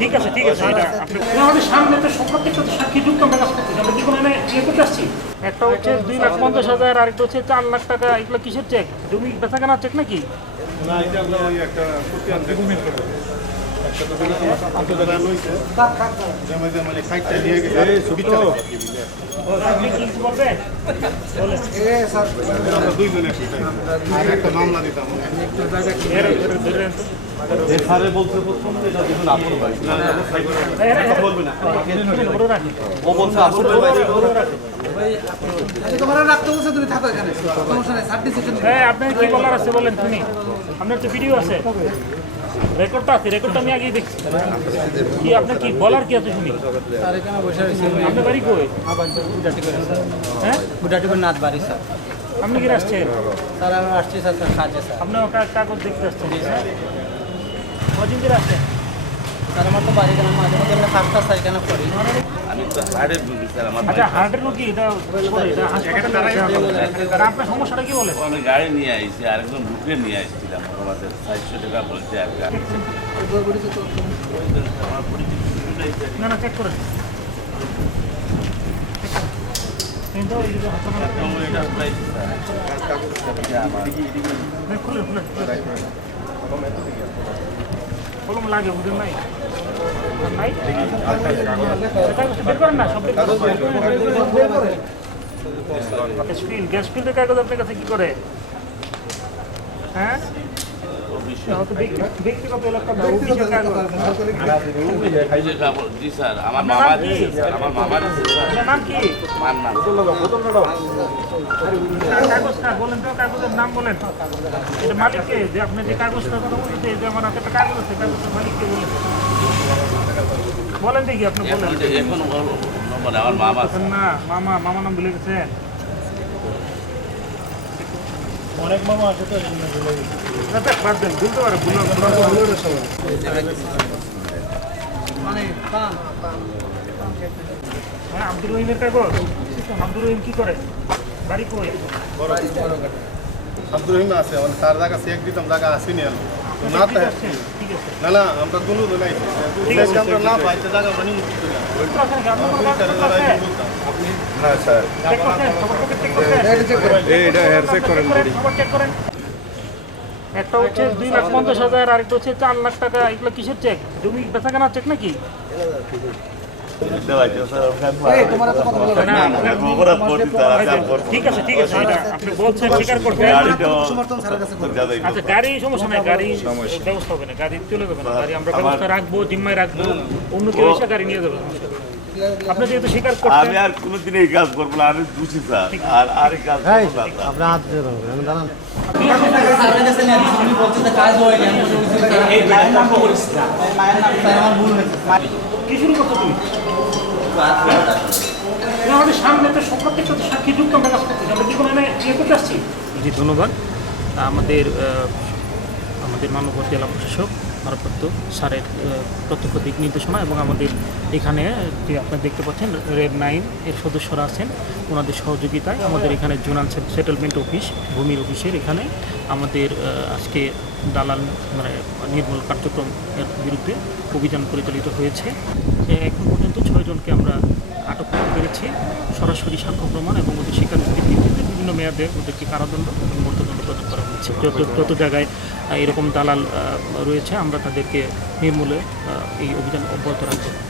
ঠিক আছে ঠিক আছে আমাদের সামনে তো প্রত্যেকটা সাক্ষী যুক্ত আমরা কাজ করতেছি আমরা কি কোনো ইয়ে করতে আসছি একটা হচ্ছে 2,50,000 আর একটা হচ্ছে 4 লাখ টাকা এগুলো কিসের চেক জমি বেচা কেনার চেক নাকি না এটা আমরা ওই একটা সত্যি আনতে ডকুমেন্ট করব আপনি কি বলবেন একটা মামলা দিতাম বলছে ও বলছে হ্যাঁ আপনার কি বলার আছে বলেন তুমি আপনার তো ভিডিও আছে রেকর্ডটা আছে রেকর্ডটা আমি আগেই দেখছি কি আপনার কি বলার কি আছে শুনি আপনার বাড়ি কই হ্যাঁ নাথ বাড়ি স্যার আপনি কি আসছেন স্যার আমি আসছি স্যার কাজে স্যার আপনার কাগজ দেখতে আসছেন কদিন ধরে আসছেন স্যার আমার তো বাড়ি কেন মাঝে মধ্যে আমরা কাজটা স্যার কেন করি আমি তো হার্টের রুগী স্যার আমার আচ্ছা হার্টের রোগী এটা আর আপনার সমস্যাটা কি বলে আমি গাড়ি নিয়ে আইছি আরেকজন ঢুকে নিয়ে আসছিলাম আমাদের 400 টাকা বলছে আর আমার পরিচিত না না চেক করেন কিন্তু এই যে খুলে খুলে কলম লাগে বুঝেন নাই নাই বের করেন না সব গ্যাস ফিল্ডের কাগজ আপনার কাছে কি করে হ্যাঁ ব্যক্তিগত এলাকা অফিসের কাগজ জি স্যার আমার মামা দিয়েছে স্যার আমার মামা দিয়েছে আপনার নাম কি মান্নান কাগজটা বলেন তো কাগজের নাম বলেন এটা মালিককে যে আপনি যে কাগজটার কথা বলতে যে আমার হাতে একটা কাগজ আছে কাগজের মালিককে বলেন বলেন দেখি আপনি বলেন এখন বলে আমার মামা না মামা মামা নাম ভুলে গেছেন অনেক মামা আছে তো বাদ দেন ভুলতে পারে হ্যাঁ আব্দুর রহিমের কাগজ আব্দুর রহিম কি করে বাড়ি কই আব্দুর রহিম আছে মানে তার জায়গা চেক দিতাম জায়গা আসেনি আর না তো ঠিক আছে না না আমরা কোনো নাই আমরা না পাইতে জায়গা আমরা নিমু না স্যার এটা হেয়ার চেক করেন একটা হচ্ছে 2,50,000 আর একটা হচ্ছে 4 লাখ টাকা এগুলো কিসের চেক জমি বেচা কেনার চেক নাকি ঠিক আছে ঠিক আছে আপনি বলছেন স্বীকার করবেন আচ্ছা গাড়ি সমস্যা নাই গাড়ি ব্যবস্থা হবে না গাড়ি চলে যাবে না গাড়ি আমরা ব্যবস্থা রাখবো জিম্মায় রাখবো অন্য কেউ এসে গাড়ি নিয়ে যাবে আপনি যেহেতু স্বীকার করছেন আমি আর কোনোদিন এই কাজ করবো না আমি দোষী স্যার আর এই কাজ করবো না স্যার। আপনার হাত দিয়ে দেবেন আমি দাঁড়ান কি শুরু করছো তুমি আমাদের সামনে তো প্রত্যেকটা সাক্ষী যুক্ত আমরা কাজ করতেছি আমরা কি কোনো ইয়ে করতে আসছি জি ধন্যবাদ আমাদের মাননীয় জেলা প্রশাসক ভারপ্রাপ্ত স্যারের প্রত্যক্ষ দিক নির্দেশনা এবং আমাদের এখানে যে আপনারা দেখতে পাচ্ছেন রেড 9 এর সদস্যরা আছেন ওনাদের সহযোগিতায় আমাদের এখানে জোনাল সেটেলমেন্ট অফিস ভূমির অফিসের এখানে আমাদের আজকে দালাল মানে নির্মূল কার্যক্রম এর বিরুদ্ধে অভিযান পরিচালিত হয়েছে এখন পর্যন্ত 6 জনকে আমরা আটক করতে পেরেছি সরাসরি সাক্ষ্য প্রমাণ এবং ওদের স্বীকারোক্তির ভিত্তিতে বিভিন্ন মেয়াদে ওদেরকে কারাদণ্ড এবং মৃত্যুদণ্ড প্রদান করা হয়েছে যত জায়গায় এরকম দালাল রয়েছে আমরা তাদেরকে নির্মূলে এই অভিযান অব্যাহত রাখবো।